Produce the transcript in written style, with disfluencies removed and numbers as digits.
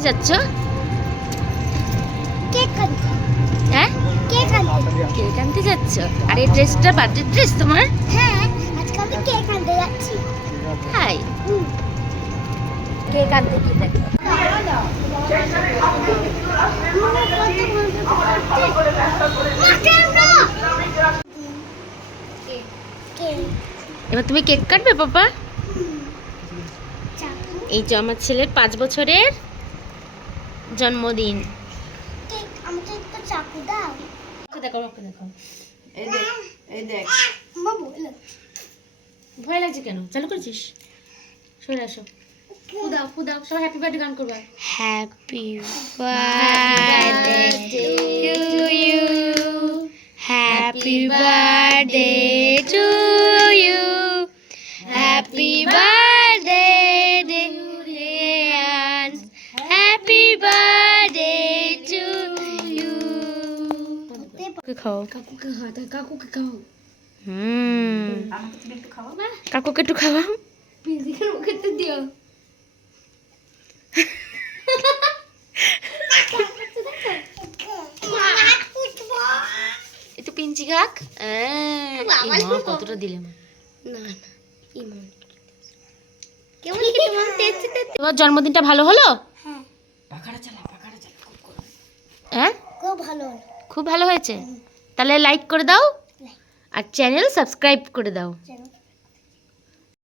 কোথায় যাচ্ছ? কেক আনতে। হ্যাঁ, কেক আনতে। কেক আনতে যাচ্ছ? আর এই ড্রেসটা বার্থডে ড্রেস তোমার? হ্যাঁ, আজকে আমি কেক আনতে যাচ্ছি। হাই, কেক আনতে কি দেখো? এবার তুমি কেক কাটবে বাবা? এই যে আমার ছেলের 5 বছরের জন্মদিন। কেক আমাকে একটা চাকু দাও। দেখো এই দেখ, এই দেখ। মা বলে ভয় লাগছে কেন? চালু করেছিস? সরে আসো। ফুদাও ফুদাও, সবাই হ্যাপি বার্থডে গান করবা। Happy birthday to you, happy birthday to you, happy birthday dear, happy birthday to you. খাও কাকুকে খাও, কাকুকে খাও। আমাকে তুমি একটু খাওয়াও না? কাকুকে একটু খাওয়াও। পিজিকে মুখে তো দিও। একটু পিঞ্চি খাক। কতটা দিলাম? না না, ইমন কেমন কি তোমার টেস্টি টেস্টি। তোমার জন্মদিনটা ভালো হলো? হ্যাঁ, হ্যাঁ, খুব ভালো। খুব ভালো হয়েছে। তাহলে লাইক করে দাও আর চ্যানেল সাবস্ক্রাইব করে দাও। চলো।